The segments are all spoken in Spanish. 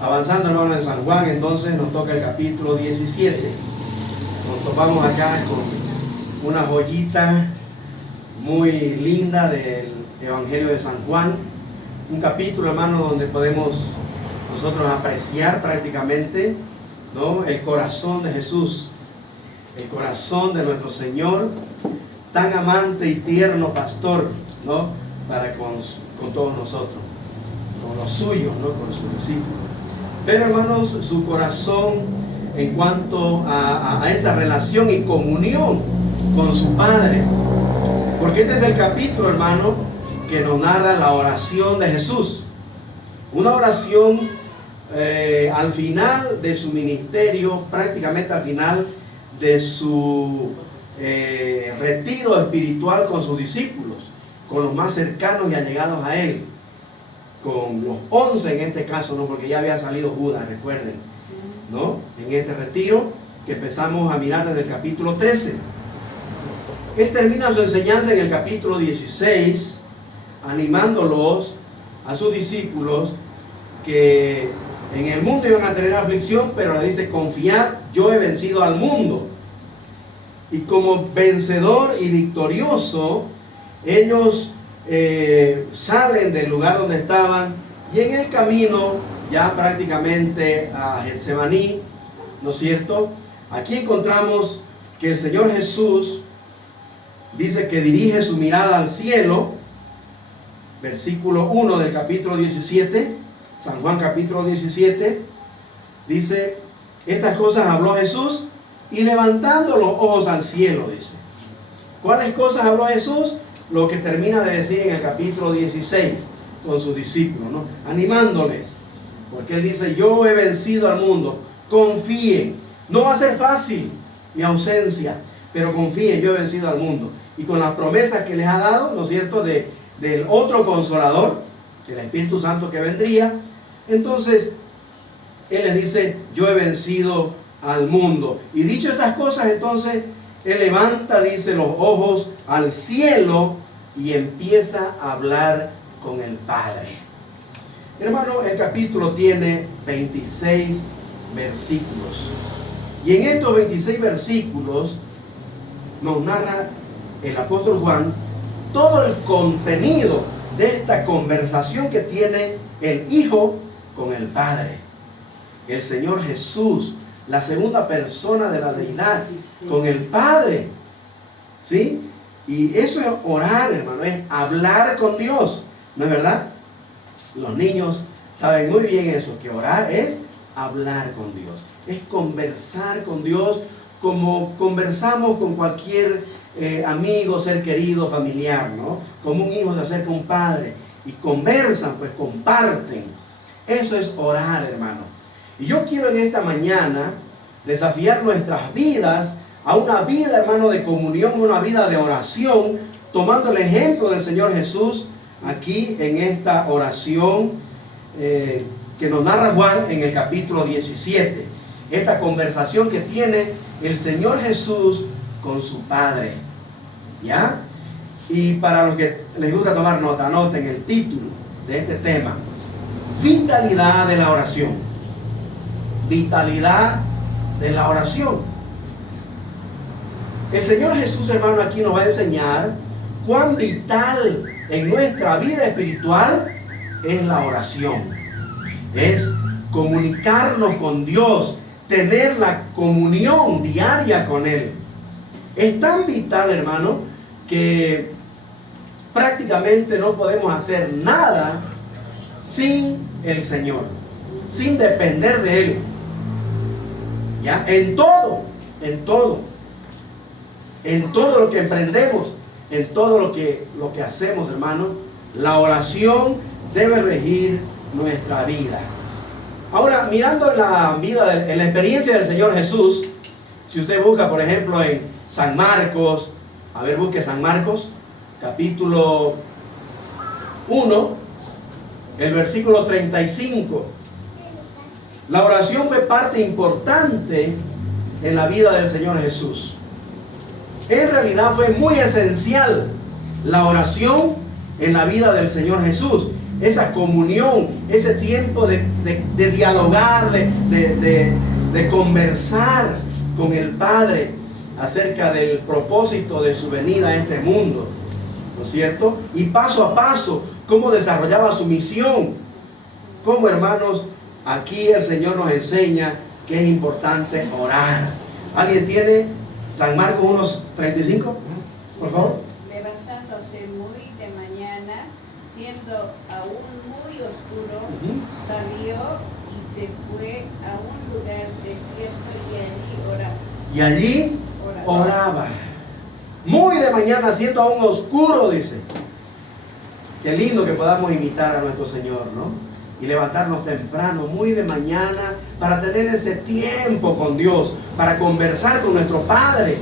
Avanzando, hermano, en San Juan, entonces nos toca el capítulo 17. Nos topamos acá con una joyita muy linda del Evangelio de San Juan. Un capítulo, hermano, donde podemos nosotros apreciar prácticamente, ¿no?, el corazón de Jesús, el corazón de nuestro Señor, tan amante y tierno pastor, ¿no?, para con todos nosotros, con los suyos, ¿no?, con sus discípulos. Pero, hermanos, su corazón en cuanto a esa relación y comunión con su Padre. Porque este es el capítulo, hermano, que nos narra la oración de Jesús. Una oración al final de su ministerio, prácticamente al final de su retiro espiritual con sus discípulos, con los más cercanos y allegados a él, con los 11 en este caso, ¿no?, porque ya había salido Judas, recuerden, ¿no?, en este retiro que empezamos a mirar desde el capítulo 13. Él termina su enseñanza en el capítulo 16, animándolos a sus discípulos que en el mundo iban a tener aflicción, pero le dice: confiad, yo he vencido al mundo. Y como vencedor y victorioso, ellos salen del lugar donde estaban, y en el camino ya prácticamente a Getsemaní, ¿no es cierto? Aquí encontramos que el Señor Jesús dice que dirige su mirada al cielo. Versículo 1 del capítulo 17, San Juan capítulo 17, dice: estas cosas habló Jesús y levantando los ojos al cielo, dice. ¿Cuáles cosas habló Jesús? Lo que termina de decir en el capítulo 16 con sus discípulos, ¿no?, animándoles, porque él dice: yo he vencido al mundo, confíen. No va a ser fácil mi ausencia, pero confíen, yo he vencido al mundo. Y con las promesas que les ha dado, ¿no es cierto?, del otro Consolador, el Espíritu Santo que vendría, entonces él les dice: yo he vencido al mundo. Y dicho estas cosas, entonces él levanta, dice, los ojos al cielo y empieza a hablar con el Padre. Hermano, el capítulo tiene 26 versículos. Y en estos 26 versículos nos narra el apóstol Juan todo el contenido de esta conversación que tiene el Hijo con el Padre. El Señor Jesús, la segunda persona de la deidad, con el Padre, ¿sí? Y eso es orar, hermano, es hablar con Dios, ¿no es verdad? Los niños saben muy bien eso, que orar es hablar con Dios, es conversar con Dios como conversamos con cualquier amigo, ser querido, familiar, ¿no? Como un hijo se acerca a un padre y conversan, pues comparten. Eso es orar, hermano. Y yo quiero en esta mañana desafiar nuestras vidas a una vida, hermano, de comunión, una vida de oración, tomando el ejemplo del Señor Jesús aquí en esta oración que nos narra Juan en el capítulo 17. Esta conversación que tiene el Señor Jesús con su Padre, ¿ya? Y para los que les gusta tomar nota, anoten el título de este tema: vitalidad de la oración. Vitalidad de la oración. El Señor Jesús, hermano, aquí nos va a enseñar cuán vital en nuestra vida espiritual es la oración. Es comunicarnos con Dios, tener la comunión diaria con Él. Es tan vital, hermano, que prácticamente no podemos hacer nada sin el Señor, sin depender de Él. ¿Ya? En todo lo que emprendemos, en todo lo que hacemos, hermano, la oración debe regir nuestra vida. Ahora, mirando la vida, en la experiencia del Señor Jesús, si usted busca, por ejemplo, en San Marcos, a ver, busque San Marcos, capítulo 1, el versículo 35. La oración fue parte importante en la vida del Señor Jesús. En realidad fue muy esencial la oración en la vida del Señor Jesús. esa comunión, ese tiempo de dialogar, de conversar con el Padre acerca del propósito de su venida a este mundo, ¿no es cierto? Y paso a paso, cómo desarrollaba su misión. Como hermanos, aquí el Señor nos enseña que es importante orar. ¿Alguien tiene San Marcos 1:35? Por favor. Levantándose muy de mañana, siendo aún muy oscuro, salió y se fue a un lugar desierto y allí oraba. Muy de mañana, siendo aún oscuro, dice. Qué lindo que podamos imitar a nuestro Señor, ¿no? Y levantarnos temprano, muy de mañana, para tener ese tiempo con Dios, para conversar con nuestro Padre,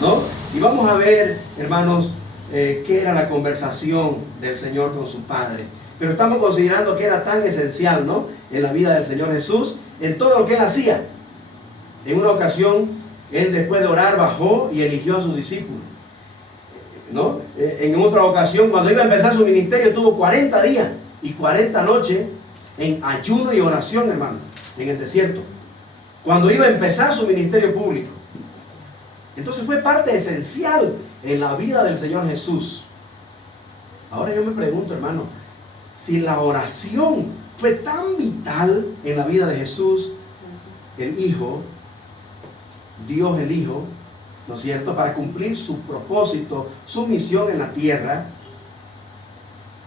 ¿no? Y vamos a ver, hermanos, qué era la conversación del Señor con su Padre. Pero estamos considerando que era tan esencial, ¿no?, en la vida del Señor Jesús, en todo lo que Él hacía. En una ocasión, Él después de orar bajó y eligió a sus discípulos, ¿no? En otra ocasión, cuando iba a empezar su ministerio, tuvo 40 días y 40 noches en ayuno y oración, hermano, en el desierto, cuando iba a empezar su ministerio público. Entonces fue parte esencial en la vida del Señor Jesús. Ahora yo me pregunto, hermano, si la oración fue tan vital en la vida de Jesús, el Hijo, Dios el Hijo, ¿no es cierto?, para cumplir su propósito, su misión en la tierra,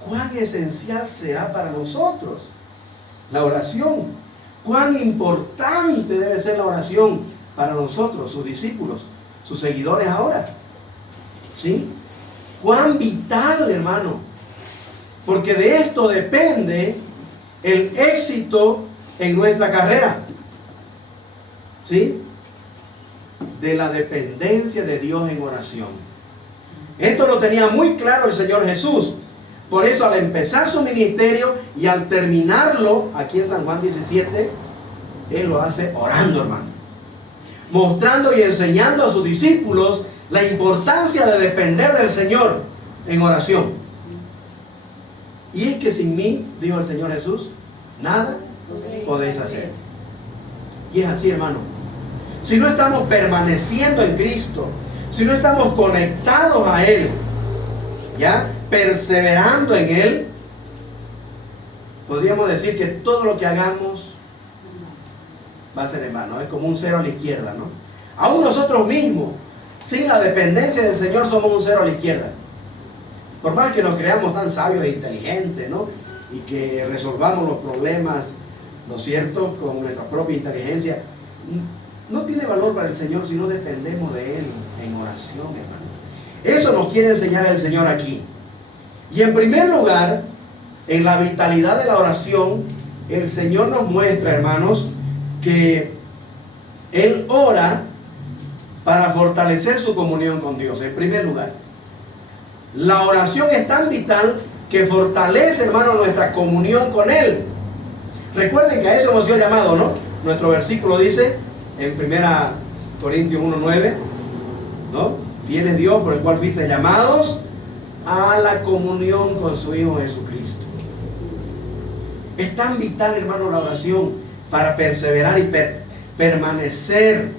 ¿cuán esencial será para nosotros la oración? ¿Cuán importante debe ser la oración para nosotros, sus discípulos, sus seguidores ahora? ¿Sí? ¿Cuán vital, hermano? Porque de esto depende el éxito en nuestra carrera. ¿Sí? De la dependencia de Dios en oración. Esto lo tenía muy claro el Señor Jesús. Por eso, al empezar su ministerio y al terminarlo, aquí en San Juan 17, Él lo hace orando, hermano, mostrando y enseñando a sus discípulos la importancia de depender del Señor en oración. Y es que sin mí, dijo el Señor Jesús, nada podéis hacer. Y es así, hermano. Si no estamos permaneciendo en Cristo, si no estamos conectados a Él, ¿ya?, perseverando en Él, podríamos decir que todo lo que hagamos va a ser en vano. Es como un cero a la izquierda, ¿no? Aún nosotros mismos, sin la dependencia del Señor, somos un cero a la izquierda. Por más que nos creamos tan sabios e inteligentes, ¿no?, y que resolvamos los problemas, ¿no es cierto?, con nuestra propia inteligencia, no tiene valor para el Señor si no dependemos de Él en oración, hermano. Eso nos quiere enseñar el Señor aquí. Y en primer lugar, en la vitalidad de la oración, el Señor nos muestra, hermanos, que Él ora para fortalecer su comunión con Dios. En primer lugar, la oración es tan vital que fortalece, hermano, nuestra comunión con Él. Recuerden que a eso hemos sido llamados, ¿no? Nuestro versículo dice en 1 Corintios 1:9, ¿no? Fiel es Dios por el cual fuiste llamados a la comunión con su Hijo Jesucristo. Es tan vital, hermano, la oración para perseverar y permanecer,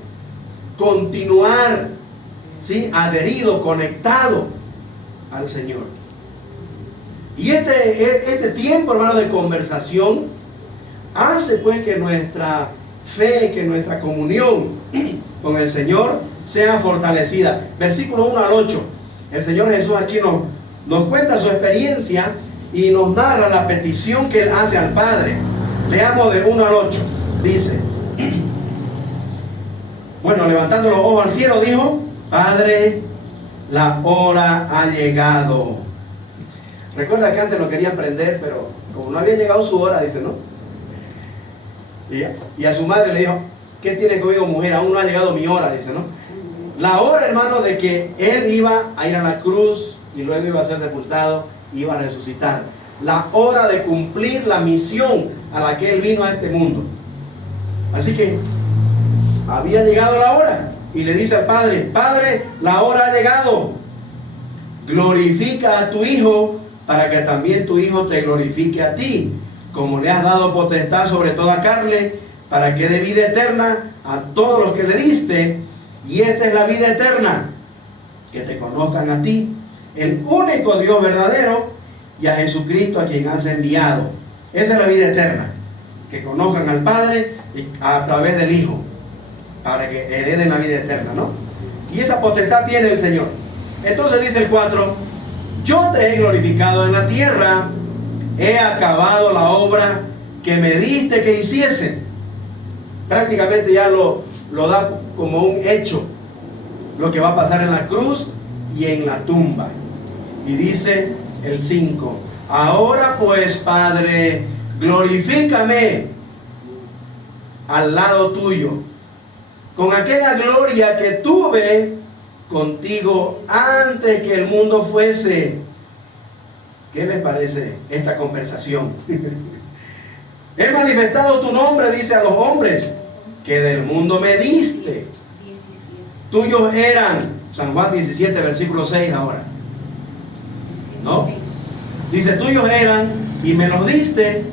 continuar, ¿sí?, adherido, conectado al Señor. Y este tiempo, hermano, de conversación hace pues que nuestra fe, que nuestra comunión con el Señor sea fortalecida. Versículo 1 al 8. El Señor Jesús aquí nos cuenta su experiencia y nos narra la petición que Él hace al Padre. Leamos de 1 al 8. Dice: bueno, levantando los ojos al cielo, dijo: Padre, la hora ha llegado. Recuerda que antes lo querían prender, pero como no había llegado su hora, dice, ¿no? Y a su madre le dijo: ¿qué tiene conmigo, mujer? Aún no ha llegado mi hora, dice, ¿no? La hora, hermano, de que Él iba a ir a la cruz y luego iba a ser sepultado, iba a resucitar. La hora de cumplir la misión a la que Él vino a este mundo. Así que había llegado la hora y le dice al Padre: Padre, la hora ha llegado. Glorifica a tu Hijo para que también tu Hijo te glorifique a ti, como le has dado potestad sobre toda carne, para que dé vida eterna a todos los que le diste. Y esta es la vida eterna, que te conozcan a ti, el único Dios verdadero, y a Jesucristo a quien has enviado. Esa es la vida eterna, que conozcan al Padre a través del Hijo, para que hereden la vida eterna, ¿no? Y esa potestad tiene el Señor. Entonces dice el 4, yo te he glorificado en la tierra, he acabado la obra que me diste que hiciese. Prácticamente ya lo da como un hecho, lo que va a pasar en la cruz y en la tumba. Y dice el 5, ahora pues, Padre, glorifícame al lado tuyo, con aquella gloria que tuve contigo antes que el mundo fuese. ¿Qué les parece esta conversación? He manifestado tu nombre, dice, a los hombres que del mundo me diste. 17. Tuyos eran, San Juan 17, versículo 6 ahora. ¿No? Dice, tuyos eran y me los diste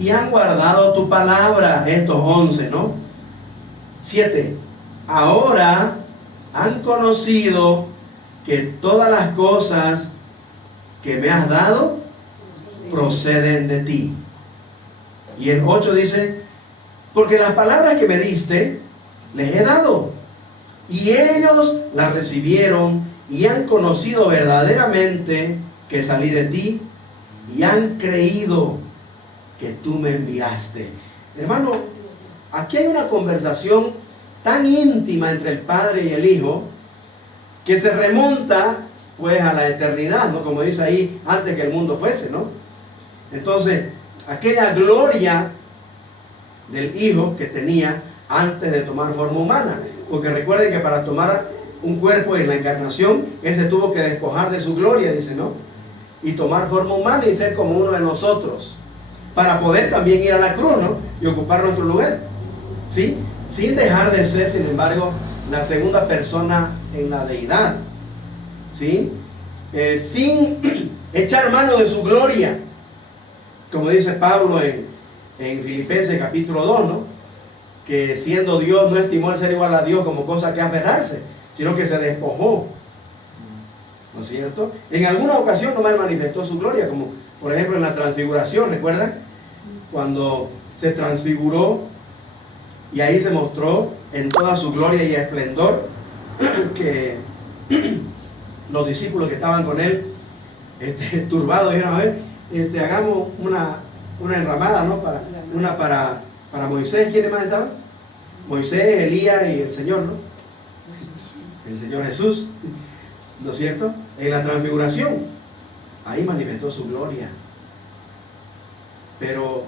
y han guardado tu palabra. Estos 11, ¿no? 7. Ahora han conocido que todas las cosas que me has dado proceden de ti. Y el 8 dice, porque las palabras que me diste les he dado, y ellos las recibieron y han conocido verdaderamente que salí de ti, y han creído que tú me enviaste. Hermano, aquí hay una conversación tan íntima entre el Padre y el Hijo, que se remonta pues a la eternidad, ¿no? Como dice ahí, antes que el mundo fuese, ¿no? Entonces, aquella gloria del Hijo que tenía antes de tomar forma humana. Porque recuerden que para tomar un cuerpo en la encarnación, Él se tuvo que despojar de su gloria, dice, ¿no? Y tomar forma humana y ser como uno de nosotros, para poder también ir a la cruz, ¿no? Y ocupar nuestro lugar, ¿sí? Sin dejar de ser, sin embargo, la segunda persona en la deidad, ¿sí? Sin echar mano de su gloria, como dice Pablo en Filipenses capítulo 2, ¿no? Que siendo Dios no estimó el ser igual a Dios como cosa que aferrarse, sino que se despojó, ¿no es cierto? En alguna ocasión nomás manifestó su gloria, como por ejemplo en la transfiguración, ¿recuerdan? Cuando se transfiguró y ahí se mostró en toda su gloria y esplendor, que los discípulos que estaban con él turbados dijeron, a ver, hagamos una enramada, ¿no? Para Moisés. ¿Quiénes más estaban? Moisés, Elías y el Señor, ¿no? El Señor Jesús, ¿no es cierto? En la transfiguración, ahí manifestó su gloria. Pero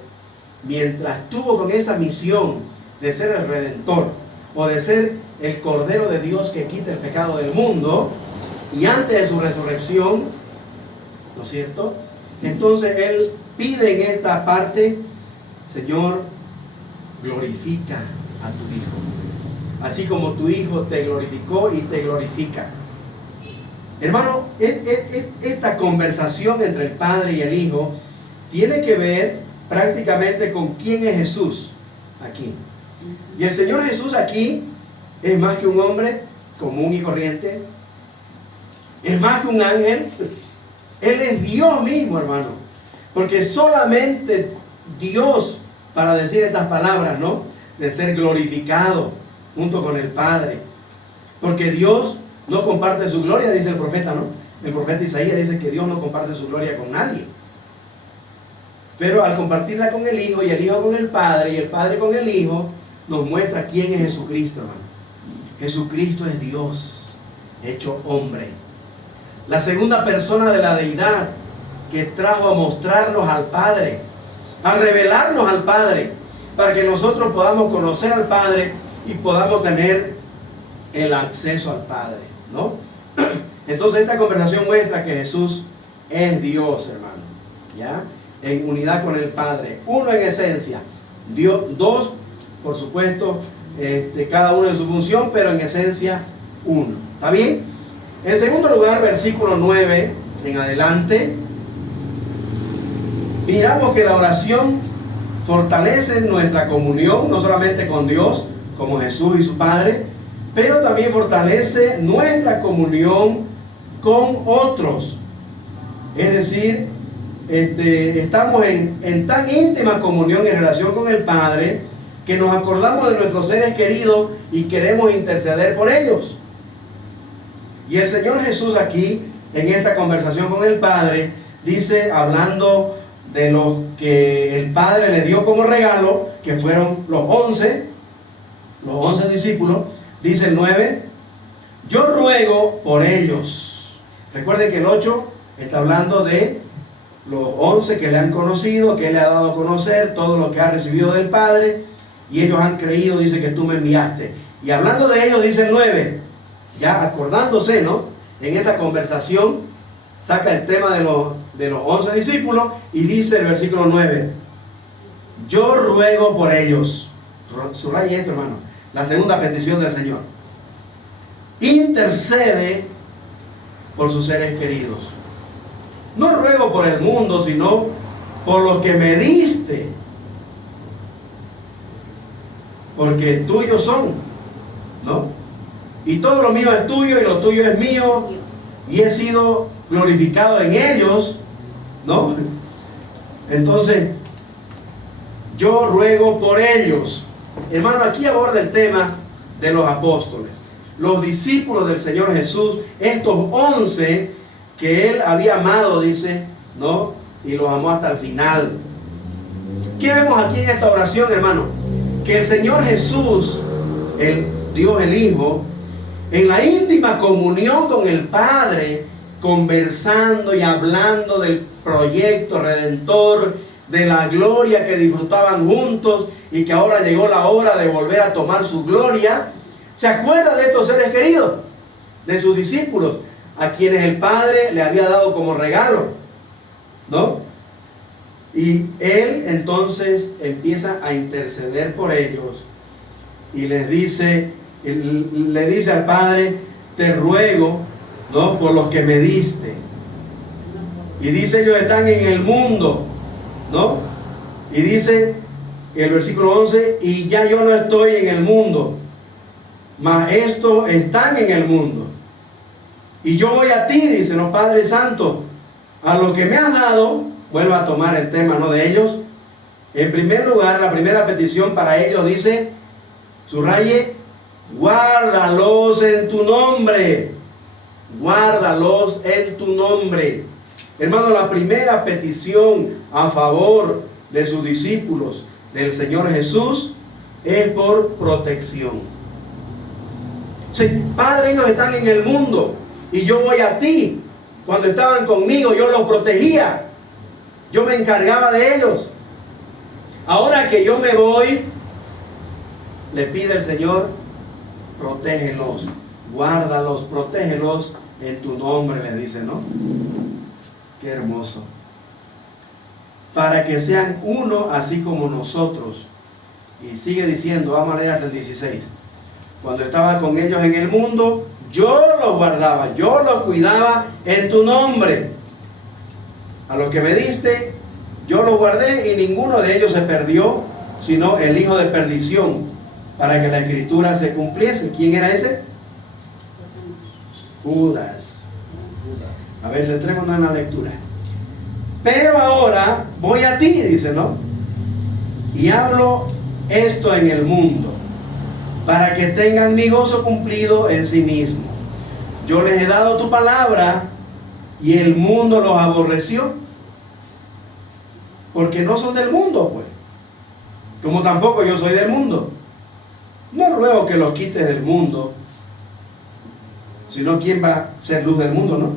mientras estuvo con esa misión de ser el Redentor, o de ser el Cordero de Dios que quita el pecado del mundo, y antes de su resurrección, ¿no es cierto? Entonces Él pide en esta parte, Señor, glorifica a tu Hijo, así como tu Hijo te glorificó y te glorifica. Hermano, esta conversación entre el Padre y el Hijo tiene que ver prácticamente con quién es Jesús aquí. Y el Señor Jesús aquí es más que un hombre común y corriente, es más que un ángel. Él es Dios mismo, hermano, porque solamente Dios, para decir estas palabras, ¿no? De ser glorificado junto con el Padre, porque Dios no comparte su gloria, dice el profeta, ¿no? El profeta Isaías dice que Dios no comparte su gloria con nadie, pero al compartirla con el Hijo, y el Hijo con el Padre, y el Padre con el Hijo, nos muestra quién es Jesucristo, hermano. Jesucristo es Dios hecho hombre, la segunda persona de la deidad, que trajo a mostrarnos al Padre, a revelarnos al Padre, para que nosotros podamos conocer al Padre y podamos tener el acceso al Padre, ¿no? Entonces esta conversación muestra que Jesús es Dios, hermano, ¿ya? En unidad con el Padre, uno en esencia, Dios, dos, por supuesto, cada uno en su función, pero en esencia uno. ¿Está bien? En segundo lugar, versículo 9 en adelante, miramos que la oración fortalece nuestra comunión, no solamente con Dios, como Jesús y su Padre, pero también fortalece nuestra comunión con otros. Es decir, estamos en tan íntima comunión en relación con el Padre que nos acordamos de nuestros seres queridos y queremos interceder por ellos. Y el Señor Jesús aquí, en esta conversación con el Padre, dice, hablando de los que el Padre le dio como regalo, que fueron los 11 discípulos, dice el 9, yo ruego por ellos. Recuerden que el 8 está hablando de los 11 que le han conocido, que Él le ha dado a conocer, todo lo que ha recibido del Padre, y ellos han creído, dice que tú me enviaste. Y hablando de ellos, dice el 9, ya acordándose, ¿no? En esa conversación, saca el tema de los 11 discípulos y dice el versículo 9, yo ruego por ellos. Subraya esto, hermano, la segunda petición del Señor. Intercede por sus seres queridos. No ruego por el mundo, sino por los que me diste, porque tuyos son, ¿no? Y todo lo mío es tuyo y lo tuyo es mío, y he sido glorificado en ellos, ¿no? Entonces, yo ruego por ellos. Hermano, aquí aborda el tema de los apóstoles, los discípulos del Señor Jesús, estos 11 que Él había amado, dice, ¿no? Y los amó hasta el final. ¿Qué vemos aquí en esta oración, hermano? Que el Señor Jesús, el Dios el Hijo, en la íntima comunión con el Padre, conversando y hablando del proyecto redentor, de la gloria que disfrutaban juntos y que ahora llegó la hora de volver a tomar su gloria, se acuerda de estos seres queridos, de sus discípulos, a quienes el Padre le había dado como regalo, ¿no? Y Él entonces empieza a interceder por ellos y les dice, le dice al Padre, te ruego, ¿no? Por los que me diste. Y dice, ellos están en el mundo, ¿no? Y dice el versículo 11, y ya yo no estoy en el mundo, mas estos están en el mundo. Y yo voy a ti, dice, no, Padre Santo, a lo que me has dado. Vuelvo a tomar el tema, ¿no? De ellos. En primer lugar, la primera petición para ellos dice, subraye, guárdalos en tu nombre. Guárdalos en tu nombre. Hermano, la primera petición a favor de sus discípulos del Señor Jesús es por protección. Sí, Padre, ellos están en el mundo y yo voy a ti. Cuando estaban conmigo yo los protegía, yo me encargaba de ellos. Ahora que yo me voy, le pide el Señor, protégelos, guárdalos, protégelos en tu nombre, le dice, ¿no? Qué hermoso. Para que sean uno así como nosotros. Y sigue diciendo, vamos a leer hasta el 16. Cuando estaba con ellos en el mundo, yo los guardaba, yo los cuidaba en tu nombre. A los que me diste, yo los guardé y ninguno de ellos se perdió, sino el hijo de perdición, para que la escritura se cumpliese. ¿Quién era ese? Judas. A ver, centrémonos en la lectura. Pero ahora voy a ti, dice, ¿no? Y hablo esto en el mundo, para que tengan mi gozo cumplido en sí mismo. Yo les he dado tu palabra y el mundo los aborreció, porque no son del mundo, pues, como tampoco yo soy del mundo. No ruego que los quites del mundo, sino quién va a ser luz del mundo, ¿no?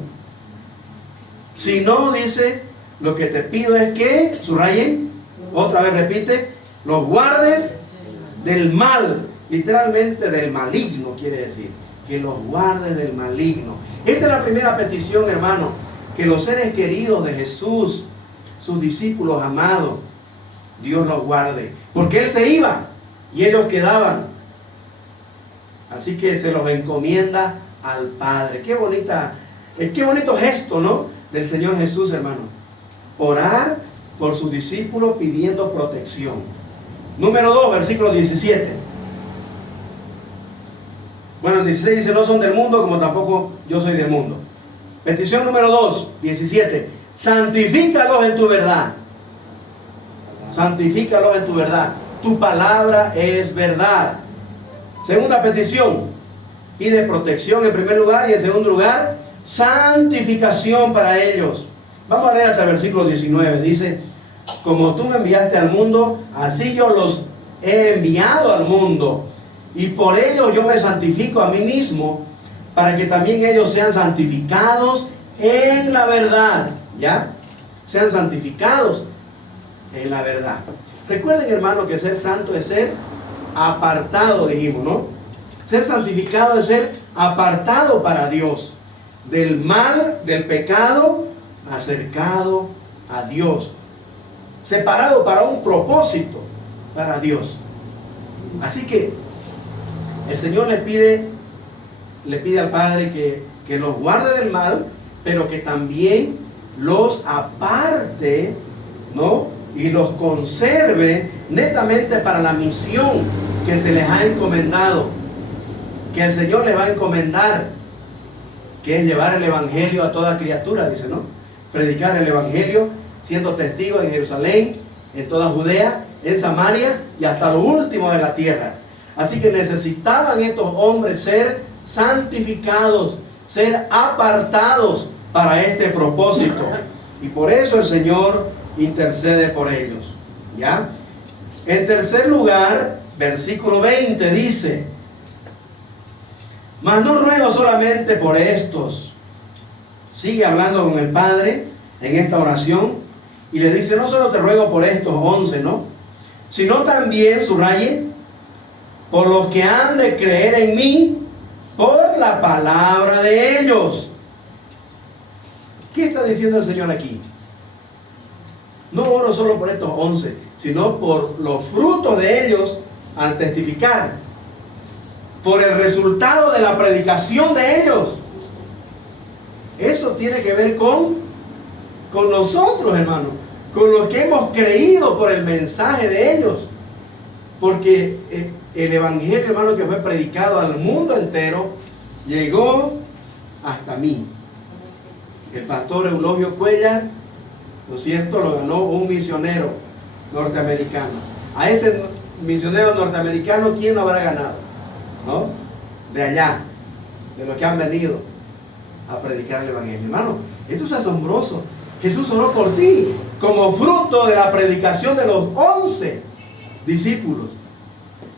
Si no, dice, lo que te pido es que, subrayen, otra vez repite, los guardes del mal, literalmente del maligno, quiere decir, que los guardes del maligno. Esta es la primera petición, hermano, que los seres queridos de Jesús, sus discípulos amados, Dios los guarde, porque Él se iba y ellos quedaban. Así que se los encomienda al Padre. Qué bonito gesto, ¿no? Del Señor Jesús, hermano. Orar por sus discípulos pidiendo protección. Número 2, versículo 17. Bueno, el 16 dice, no son del mundo como tampoco yo soy del mundo. Petición número 2, 17. Santifícalos en tu verdad. Santifícalos en tu verdad. Tu palabra es verdad. Segunda petición, pide protección en primer lugar y en segundo lugar, santificación para ellos. Vamos a leer hasta el versículo 19. Dice, como tú me enviaste al mundo, así yo los he enviado al mundo. Y por ello yo me santifico a mí mismo, para que también ellos sean santificados en la verdad. ¿Ya? Sean santificados en la verdad. Recuerden, hermano, que ser santo es ser apartado, dijimos, ¿no? Ser santificado es ser apartado para Dios. Del mal, del pecado, acercado a Dios. Separado para un propósito, para Dios. Así que el Señor le pide al Padre que los guarde del mal, pero que también los aparte, ¿no? Y los conserve netamente para la misión que se les ha encomendado, que el Señor les va a encomendar, que es llevar el Evangelio a toda criatura, dice, ¿no? Predicar el Evangelio, siendo testigos en Jerusalén, en toda Judea, en Samaria y hasta lo último de la tierra. Así que necesitaban estos hombres ser santificados, ser apartados para este propósito. Y por eso el Señor intercede por ellos. ¿Ya? En tercer lugar, versículo 20 dice, mas no ruego solamente por estos. Sigue hablando con el Padre en esta oración y le dice, no solo te ruego por estos 11, ¿no? Sino también, subraye, por los que han de creer en mí por la palabra de ellos. ¿Qué está diciendo el Señor aquí? No oro solo por estos 11, sino por los frutos de ellos al testificar, por el resultado de la predicación de ellos. Eso tiene que ver con nosotros, hermano, con los que hemos creído por el mensaje de ellos. Porque el Evangelio, hermano, que fue predicado al mundo entero, llegó hasta mí. El pastor Eulogio Cuellar, ¿no es cierto?, lo ganó un misionero norteamericano. A ese misionero norteamericano, ¿quién lo habrá ganado? ¿No? De allá, de los que han venido a predicar el Evangelio. Hermano, esto es asombroso. Jesús oró por ti como fruto de la predicación de los 11 discípulos,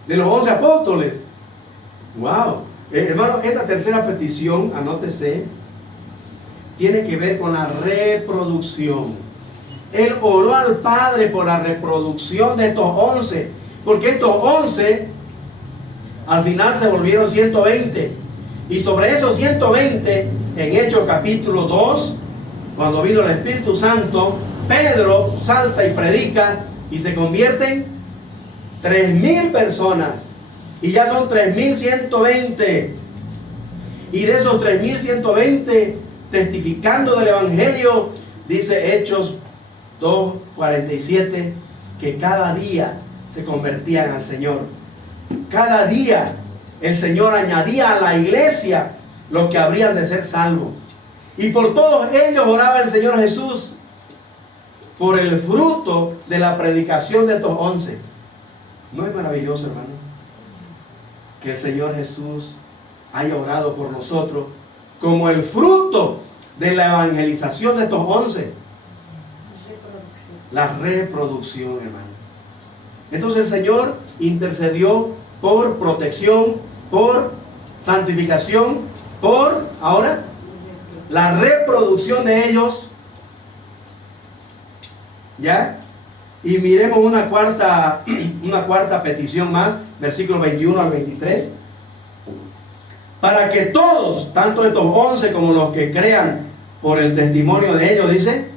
de los 11 apóstoles. Wow. Hermano, esta tercera petición, anótese, tiene que ver con la reproducción. Él oró al Padre por la reproducción de estos 11, porque estos 11 al final se volvieron 120. Y sobre esos 120, en Hechos capítulo 2, cuando vino el Espíritu Santo, Pedro salta y predica y se convierten 3,000 personas. Y ya son 3,120. Y de esos 3,120, testificando del Evangelio, dice Hechos 2:47, que cada día se convertían al Señor. Cada día el Señor añadía a la iglesia los que habrían de ser salvos. Y por todos ellos oraba el Señor Jesús, por el fruto de la predicación de estos 11. ¿No es maravilloso, hermano? Que el Señor Jesús haya orado por nosotros como el fruto de la evangelización de estos 11. La reproducción, hermano. Entonces el Señor intercedió por protección, por santificación, por, ahora, la reproducción de ellos. ¿Ya? Y miremos una cuarta petición más, versículos 21 al 23. Para que todos, tanto estos 11 como los que crean por el testimonio de ellos, dice,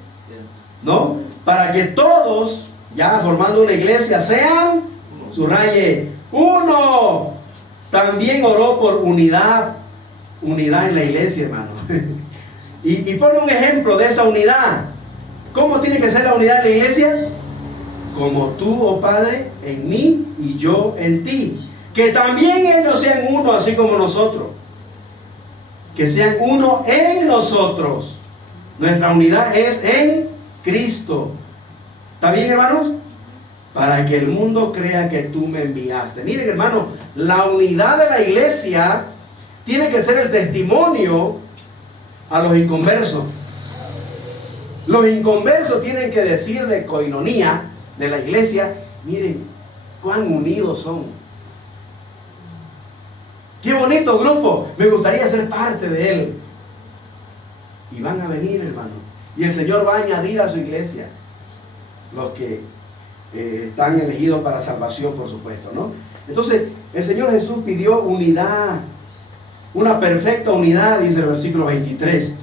¿no? Para que todos, ya formando una iglesia, sean, subraye, uno. También oró por unidad en la iglesia, hermano. Y pone un ejemplo de esa unidad. ¿Cómo tiene que ser la unidad de la iglesia? Como tú, oh Padre, en mí y yo en ti. Que también ellos sean uno, así como nosotros. Que sean uno en nosotros. Nuestra unidad es en Cristo. ¿Está bien, hermanos? Para que el mundo crea que tú me enviaste. Miren, hermanos, la unidad de la iglesia tiene que ser el testimonio a los inconversos. Los inconversos tienen que decir de coinonía de la iglesia: miren cuán unidos son. Qué bonito grupo, me gustaría ser parte de él. Y van a venir, hermano, y el Señor va a añadir a su iglesia los que están elegidos para salvación, por supuesto, ¿no? Entonces el Señor Jesús pidió unidad, una perfecta unidad, dice el versículo 23.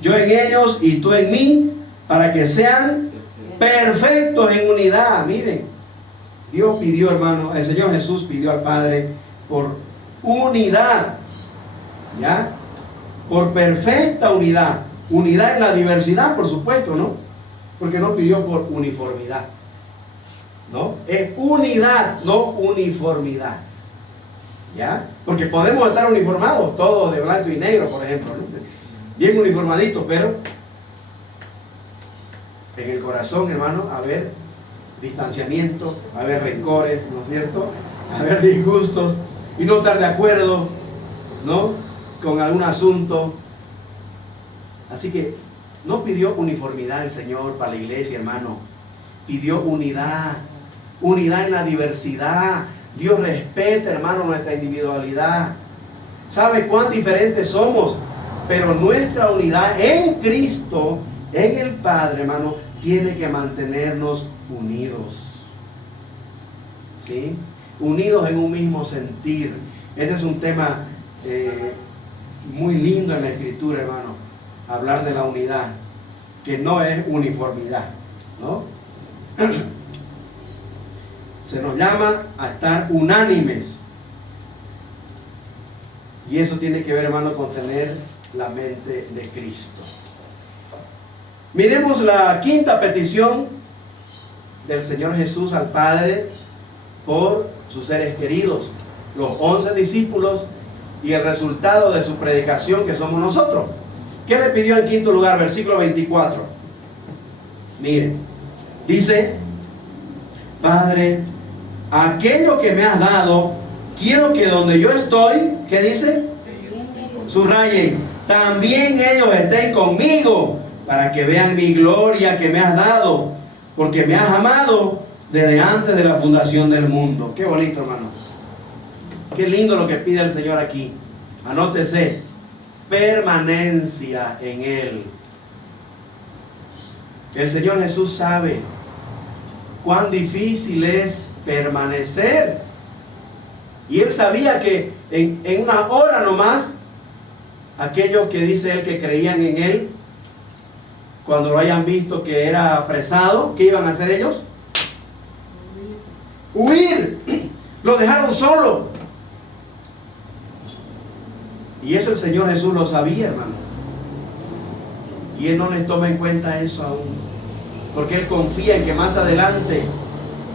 Yo en ellos y tú en mí, para que sean perfectos en unidad. Miren, Dios pidió, hermano, el Señor Jesús pidió al Padre por unidad, ¿ya? Por perfecta unidad. Unidad en la diversidad, por supuesto, ¿no? Porque no pidió por uniformidad, ¿no? Es unidad, no uniformidad, ¿ya? Porque podemos estar uniformados, todos de blanco y negro, por ejemplo, ¿no? Bien uniformaditos, pero en el corazón, hermano, haber distanciamiento, haber rencores, ¿no es cierto? Haber disgustos y no estar de acuerdo, ¿no? Con algún asunto. Así que no pidió uniformidad el Señor para la iglesia, hermano. Pidió unidad, unidad en la diversidad. Dios respeta, hermano, nuestra individualidad. ¿Sabe cuán diferentes somos? Pero nuestra unidad en Cristo, en el Padre, hermano, tiene que mantenernos unidos. ¿Sí? Unidos en un mismo sentir. Este es un tema muy lindo en la Escritura, hermano. Hablar de la unidad, que no es uniformidad, ¿no? Se nos llama a estar unánimes. Y eso tiene que ver, hermano, con tener la mente de Cristo. Miremos la quinta petición del Señor Jesús al Padre por sus seres queridos, los 11 discípulos y el resultado de su predicación, que somos nosotros. ¿Qué le pidió en quinto lugar? Versículo 24. Miren, dice: Padre, aquello que me has dado, quiero que donde yo estoy, ¿qué dice? Subrayen, también ellos estén conmigo, para que vean mi gloria que me has dado, porque me has amado desde antes de la fundación del mundo. Qué bonito, hermano. Qué lindo lo que pide el Señor aquí. Anótese: permanencia en Él. El Señor Jesús sabe cuán difícil es permanecer. Y Él sabía que en una hora nomás, aquellos que dice Él que creían en Él, cuando lo hayan visto que era apresado, ¿qué iban a hacer ellos? Huir. Lo dejaron solo. Y eso el Señor Jesús lo sabía, hermano. Y Él no les toma en cuenta eso aún. Porque Él confía en que más adelante,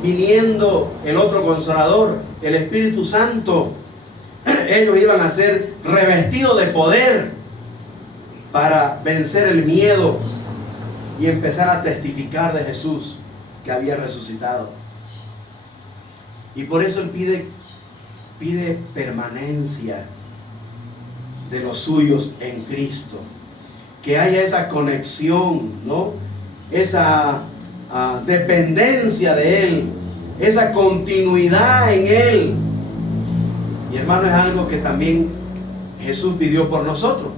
viniendo el otro Consolador, el Espíritu Santo, ellos iban a ser revestidos de poder para vencer el miedo y empezar a testificar de Jesús que había resucitado. Y por eso Él pide permanencia de los suyos en Cristo, que haya esa conexión, ¿no? Esa dependencia de Él, esa continuidad en Él. Y hermano, es algo que también Jesús pidió por nosotros,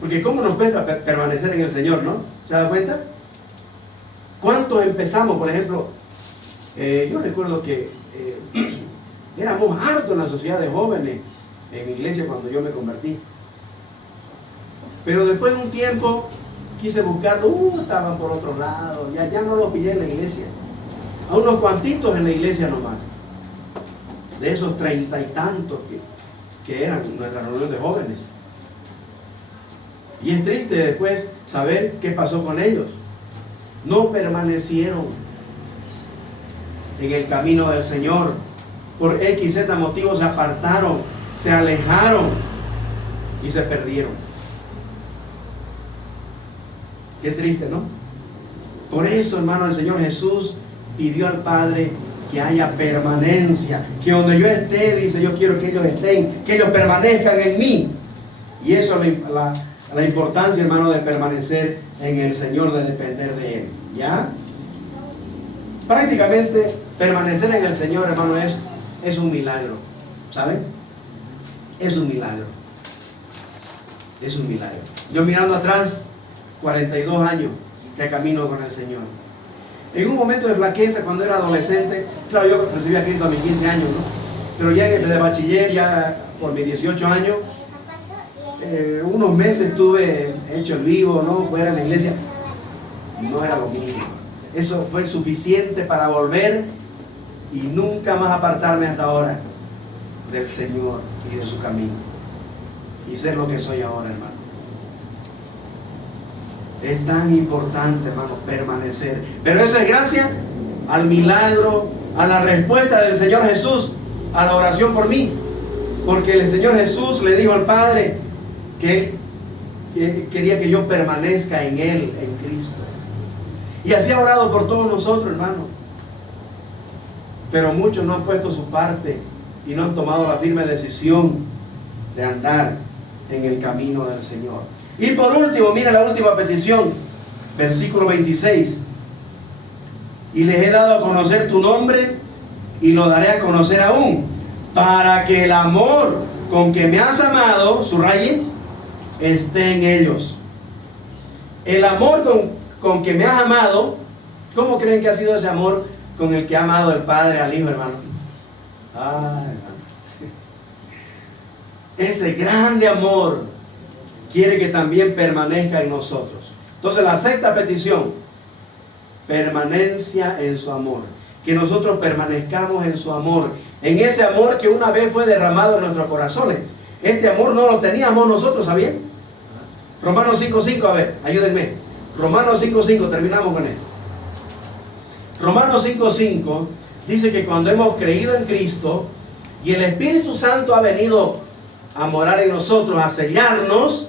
porque ¿cómo nos cuesta permanecer en el Señor, no? ¿Se da cuenta? ¿Cuántos empezamos? Por ejemplo, yo recuerdo que éramos hartos en la sociedad de jóvenes en mi iglesia cuando yo me convertí. Pero después de un tiempo quise buscarlo, estaban por otro lado, ya no los pillé en la iglesia. A unos cuantitos en la iglesia nomás. De esos 30 y tantos que eran nuestra reunión de jóvenes. Y es triste después saber qué pasó con ellos. no permanecieron en el camino del Señor. Por X, Z motivos se apartaron, se alejaron y se perdieron. Qué triste, ¿no? Por eso, hermano, el Señor Jesús pidió al Padre que haya permanencia, que donde yo esté, dice, yo quiero que ellos estén, que ellos permanezcan en mí. Y eso es la importancia, hermano, de permanecer en el Señor, de depender de Él. ¿Ya? Prácticamente permanecer en el Señor, hermano, es un milagro. ¿Saben? Es un milagro. Es un milagro. Yo mirando atrás, 42 años que camino con el Señor. En un momento de flaqueza, cuando era adolescente, claro, yo recibí a Cristo a mis 15 años, ¿no? Pero ya en el de bachiller, ya por mis 18 años, unos meses estuve hecho el vivo, ¿no? Fuera de la iglesia. No era lo mismo. Eso fue suficiente para volver y nunca más apartarme hasta ahora del Señor y de su camino. Y ser lo que soy ahora, hermano. Es tan importante, hermano, permanecer. Pero eso es gracias al milagro, a la respuesta del Señor Jesús a la oración por mí. Porque el Señor Jesús le dijo al Padre que quería que yo permanezca en Él, en Cristo. Y así ha orado por todos nosotros, hermano. Pero muchos no han puesto su parte y no han tomado la firme decisión de andar en el camino del Señor. Y por último, mira la última petición, versículo 26. Y les he dado a conocer tu nombre y lo daré a conocer aún, para que el amor con que me has amado, subraye, esté en ellos. El amor con que me has amado, ¿cómo creen que ha sido ese amor con el que ha amado el Padre al Hijo, hermano? Hermano. Ese grande amor quiere que también permanezca en nosotros. Entonces la sexta petición, permanencia en su amor. Que nosotros permanezcamos en su amor, en ese amor que una vez fue derramado en nuestros corazones. Este amor no lo teníamos nosotros, ¿sabían? Romanos 5:5, a ver, ayúdenme. Romanos 5:5, terminamos con esto. Romanos 5:5 dice que cuando hemos creído en Cristo y el Espíritu Santo ha venido a morar en nosotros, a sellarnos,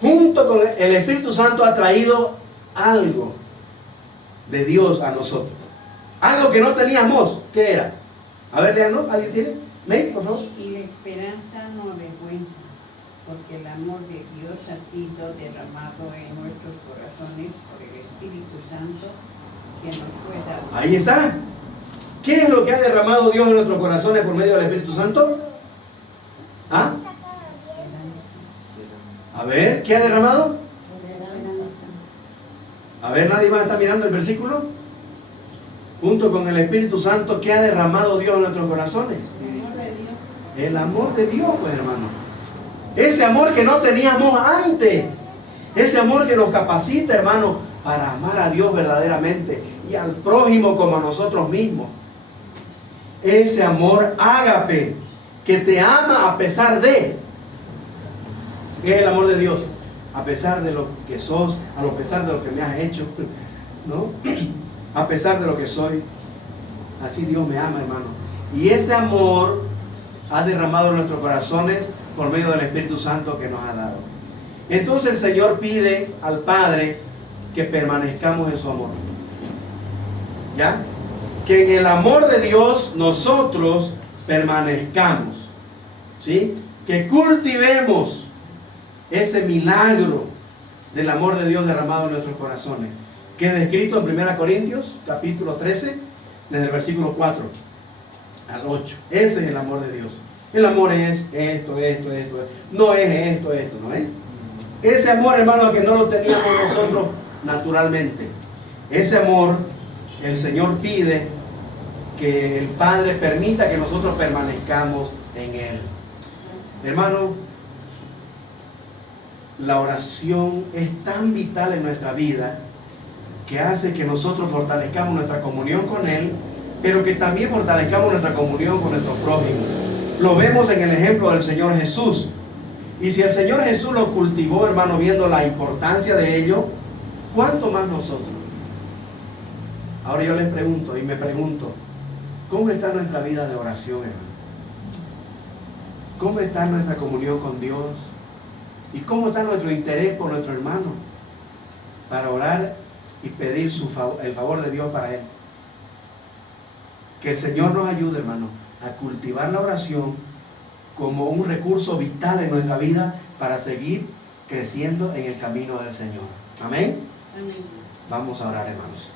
junto con el Espíritu Santo ha traído algo de Dios a nosotros. Algo que no teníamos. ¿Qué era? A ver, léanos. ¿Alguien tiene? ¿May, por favor? Y la esperanza no avergüenza, porque el amor de Dios ha sido derramado en nuestros corazones por el Espíritu Santo que nos fue dado. Ahí está. ¿Qué es lo que ha derramado Dios en nuestros corazones por medio del Espíritu Santo? ¿Ah? A ver, ¿qué ha derramado? A ver, nadie más está mirando el versículo. Junto con el Espíritu Santo, ¿qué ha derramado Dios en nuestros corazones? El amor de Dios, pues, hermano. Ese amor que no teníamos antes. Ese amor que nos capacita, hermano, para amar a Dios verdaderamente y al prójimo como a nosotros mismos. Ese amor ágape que te ama a pesar de. ¿Qué es el amor de Dios? A pesar de lo que sos, a pesar de lo que me has hecho, ¿no? A pesar de lo que soy, así Dios me ama, hermano. Y ese amor ha derramado en nuestros corazones por medio del Espíritu Santo que nos ha dado. Entonces el Señor pide al Padre que permanezcamos en su amor. ¿Ya? Que en el amor de Dios nosotros permanezcamos. ¿Sí? Que cultivemos ese milagro del amor de Dios derramado en nuestros corazones, que es descrito en 1 Corintios capítulo 13, desde el versículo 4 al 8. Ese es el amor de Dios. El amor es esto. No es esto, ¿no es? Ese amor, hermano, que no lo teníamos nosotros naturalmente. Ese amor, el Señor pide que el Padre permita que nosotros permanezcamos en Él. Hermano, la oración es tan vital en nuestra vida que hace que nosotros fortalezcamos nuestra comunión con Él, pero que también fortalezcamos nuestra comunión con nuestros prójimos. Lo vemos en el ejemplo del Señor Jesús. Y si el Señor Jesús lo cultivó, hermano, viendo la importancia de ello, ¿cuánto más nosotros? Ahora yo les pregunto y me pregunto, ¿cómo está nuestra vida de oración, hermano? ¿Cómo está nuestra comunión con Dios? ¿Y cómo está nuestro interés por nuestro hermano? Para orar y pedir el favor de Dios para él. Que el Señor nos ayude, hermano, a cultivar la oración como un recurso vital en nuestra vida para seguir creciendo en el camino del Señor. Amén. Amén. Vamos a orar, hermanos.